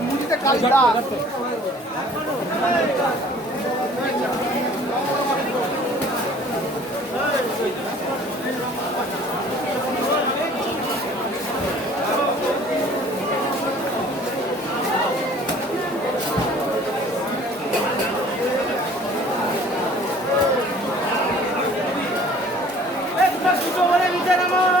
মুড়িতে কালি দাগ みたいも